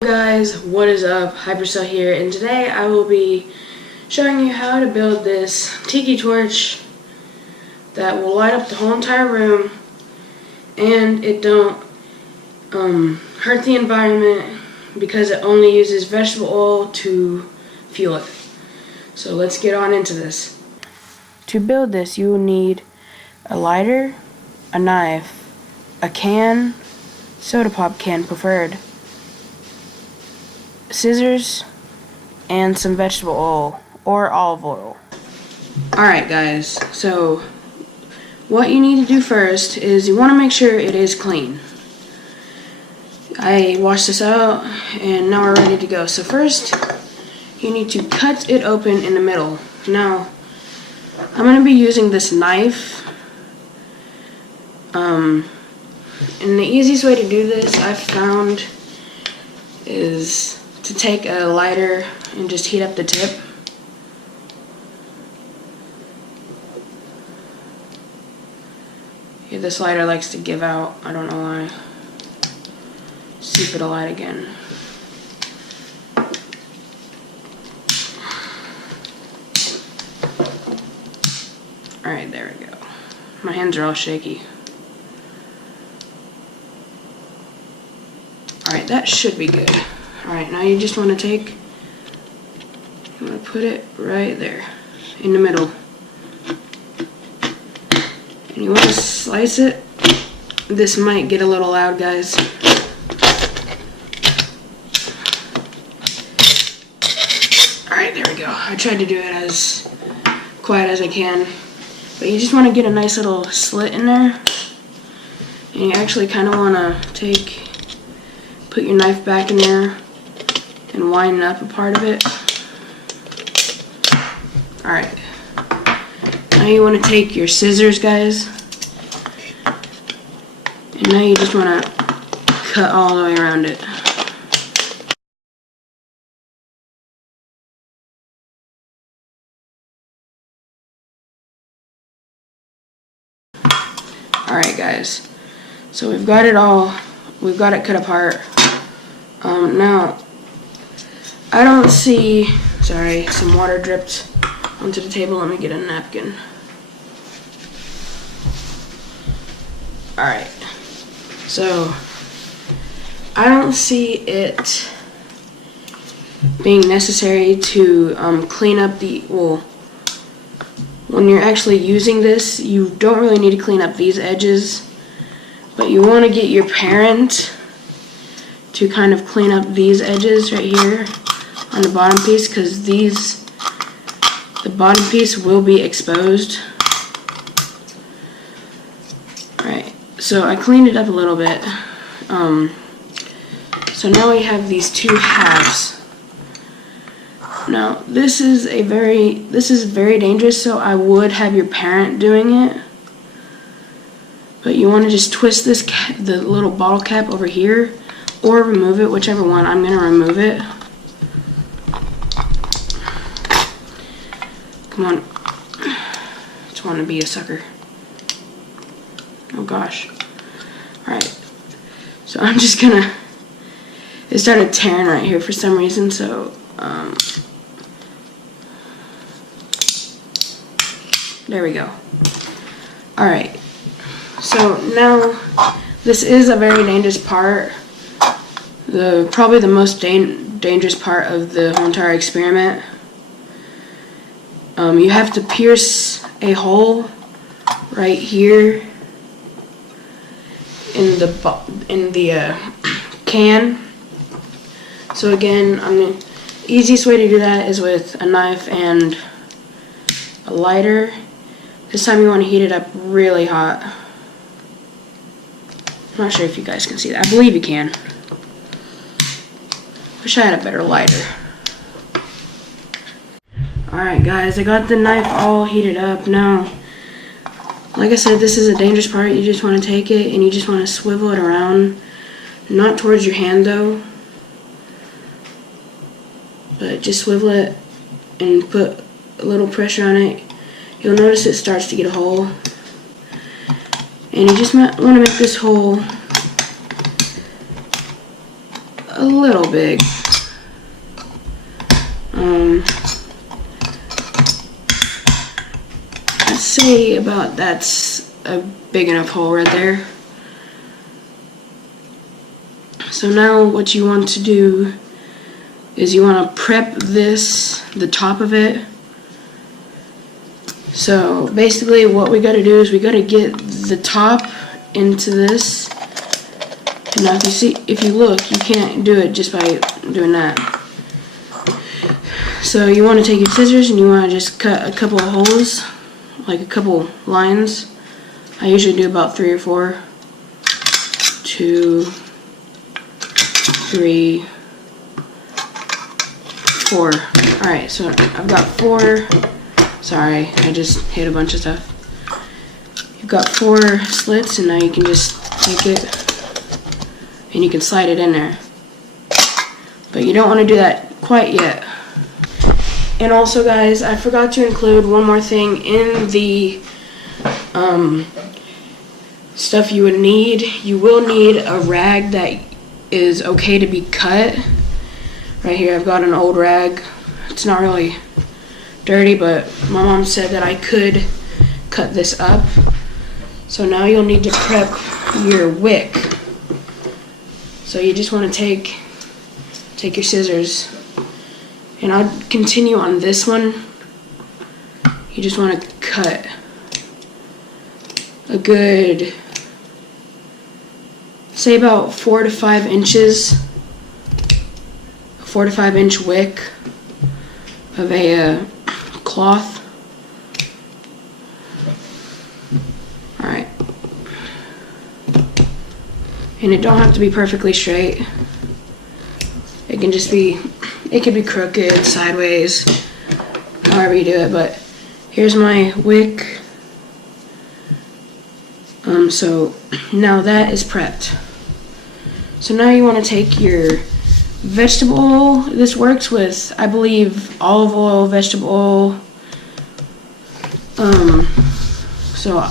Guys, what is up? Hypercell here, and today I will be showing you how to build this tiki torch that will light up the whole entire room and it don't hurt the environment because it only uses vegetable oil to fuel it. So let's get on into this. To build this, you will need a lighter, a knife, a can, soda pop can preferred, scissors, and some vegetable oil or olive oil. Alright guys, so what you need to do first is you want to make sure it is clean. I washed this out and now we're ready to go. So first you need to cut it open in the middle. Now I'm going to be using this knife, and the easiest way to do this I've found is to take a lighter and just heat up the tip. Yeah, this lighter likes to give out, I don't know why. See if it'll light again. Alright, there we go. My hands are all shaky. Alright, that should be good. Alright, now you just want to put it right there, in the middle. And you want to slice it. This might get a little loud, guys. Alright, there we go. I tried to do it as quiet as I can. But you just want to get a nice little slit in there. And you actually kind of want to put your knife back in there and widen up a part of it. Alright. Now you want to take your scissors, guys. And now you just want to cut all the way around it. Alright guys. So we've got it cut apart. Now I don't see, sorry, some water dripped onto the table. Let me get a napkin. Alright, so I don't see it being necessary to clean up when you're actually using this, you don't really need to clean up these edges, but you want to get your parent to kind of clean up these edges right here on the bottom piece, because the bottom piece will be exposed. Alright, so I cleaned it up a little bit. So now we have these two halves. Now this is very dangerous, so I would have your parent doing it. But you want to just twist the little bottle cap over here, or remove it, whichever one. I'm going to remove it. Come on. Just want to be a sucker. Oh gosh. Alright. So I'm just going to... It started tearing right here for some reason, so... There we go. Alright. So now, this is a very dangerous part. Probably the most dangerous part of the whole entire experiment. You have to pierce a hole right here in the can. So again, the easiest way to do that is with a knife and a lighter. This time you want to heat it up really hot. I'm not sure if you guys can see that. I believe you can. Wish I had a better lighter. Alright guys, I got the knife all heated up. Now, like I said, this is a dangerous part. You just want to take it and you just want to swivel it around. Not towards your hand though. But just swivel it and put a little pressure on it. You'll notice it starts to get a hole. And you just want to make this hole a little big. I'd say about that's a big enough hole right there. So now what you want to do is you want to prep the top of it. So basically what we got to do is we got to get the top into this. And now if you look, you can't do it just by doing that. So you want to take your scissors and you want to just cut a couple of holes, like a couple lines. I usually do about 3 or 4. 2, 3, 4. Alright, so I've got 4. Sorry, I just hit a bunch of stuff. You've got 4 slits, and now you can just take it and you can slide it in there. But you don't want to do that quite yet. And also, guys, I forgot to include one more thing in the stuff you would need. You will need a rag that is okay to be cut. Right here, I've got an old rag. It's not really dirty, but my mom said that I could cut this up. So now you'll need to prep your wick. So you just want to take your scissors, and I'll continue on this one. You just want to cut a good, say about 4 to 5 inches, a 4 to 5 inch wick of a cloth. Alright. And it don't have to be perfectly straight. It can just be, it could be crooked, sideways, however you do it. But here's my wick. So now that is prepped. So now you want to take your vegetable oil. This works with, I believe, olive oil, vegetable oil. So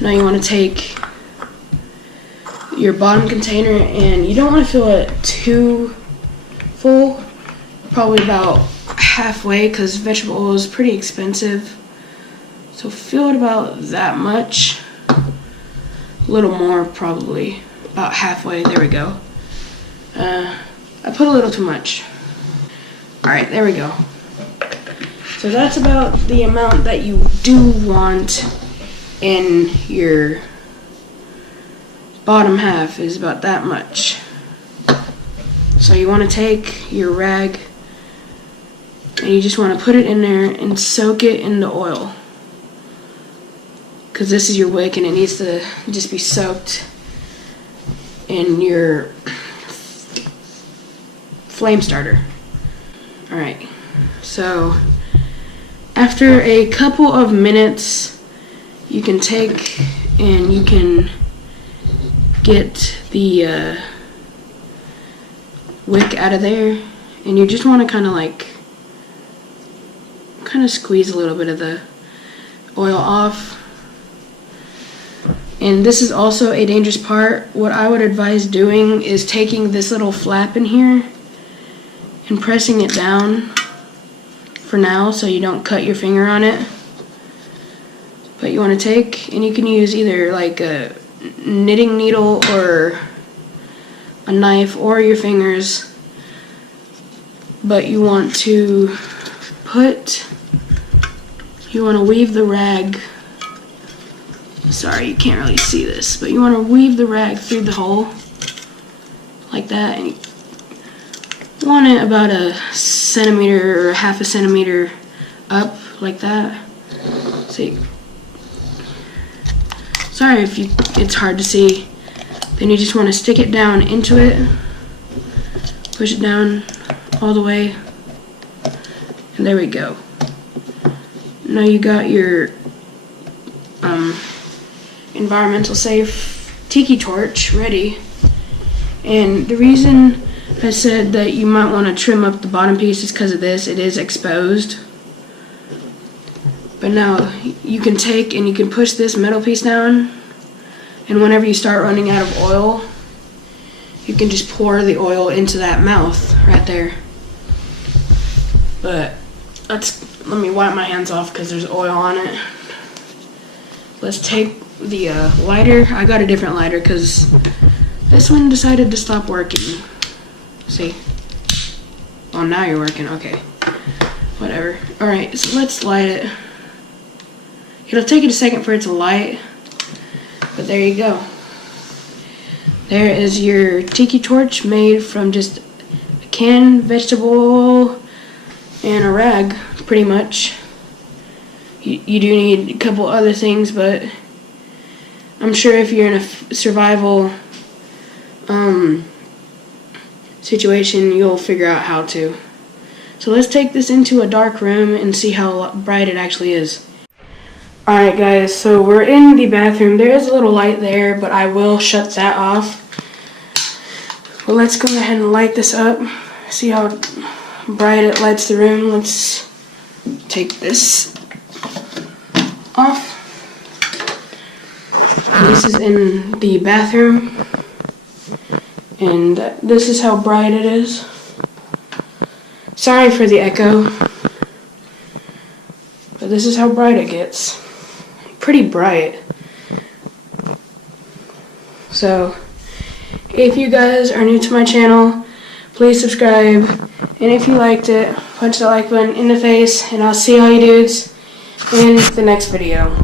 now you want to take your bottom container, and you don't want to fill it too full, probably about halfway, because vegetable oil is pretty expensive. So fill it about that much, a little more probably, about halfway. There we go. I put a little too much. Alright, there we go. So that's about the amount that you do want in your bottom half, is about that much. So you want to take your rag and you just want to put it in there and soak it in the oil, because this is your wick and it needs to just be soaked in your flame starter. Alright, so after a couple of minutes, you can take and you can get the wick out of there, and you just want to kind of squeeze a little bit of the oil off. And this is also a dangerous part. What I would advise doing is taking this little flap in here and pressing it down for now, so you don't cut your finger on it. But you want to take, and you can use either like a knitting needle or a knife or your fingers, but you want to weave the rag. Sorry, you can't really see this, but you want to weave the rag through the hole like that, and you want it about a centimeter or half a centimeter up like that. See, sorry if it's hard to see. Then you just want to stick it down into it, push it down all the way, and there we go. Now you got your environmental safe tiki torch ready. And the reason I said that you might want to trim up the bottom piece is because of this. It is exposed. But now you can take and you can push this metal piece down, and whenever you start running out of oil, you can just pour the oil into that mouth right there. But let me wipe my hands off because there's oil on it. Let's take the lighter. I got a different lighter because this one decided to stop working. See? Oh, now you're working. Okay. Whatever. Alright, so let's light it. It'll take it a second for it to light. But there you go. There is your tiki torch made from just a canned vegetable and a rag, pretty much. You do need a couple other things, but I'm sure if you're in a survival situation, you'll figure out how to. So let's take this into a dark room and see how bright it actually is. Alright guys, so we're in the bathroom. There is a little light there, but I will shut that off. Well, let's go ahead and light this up. See how bright it lights the room. Let's take this off. This is in the bathroom, and this is how bright it is. Sorry for the echo, but this is how bright it gets. Pretty bright. So, if you guys are new to my channel, please subscribe, and if you liked it, punch the like button in the face, and I'll see all you dudes in the next video.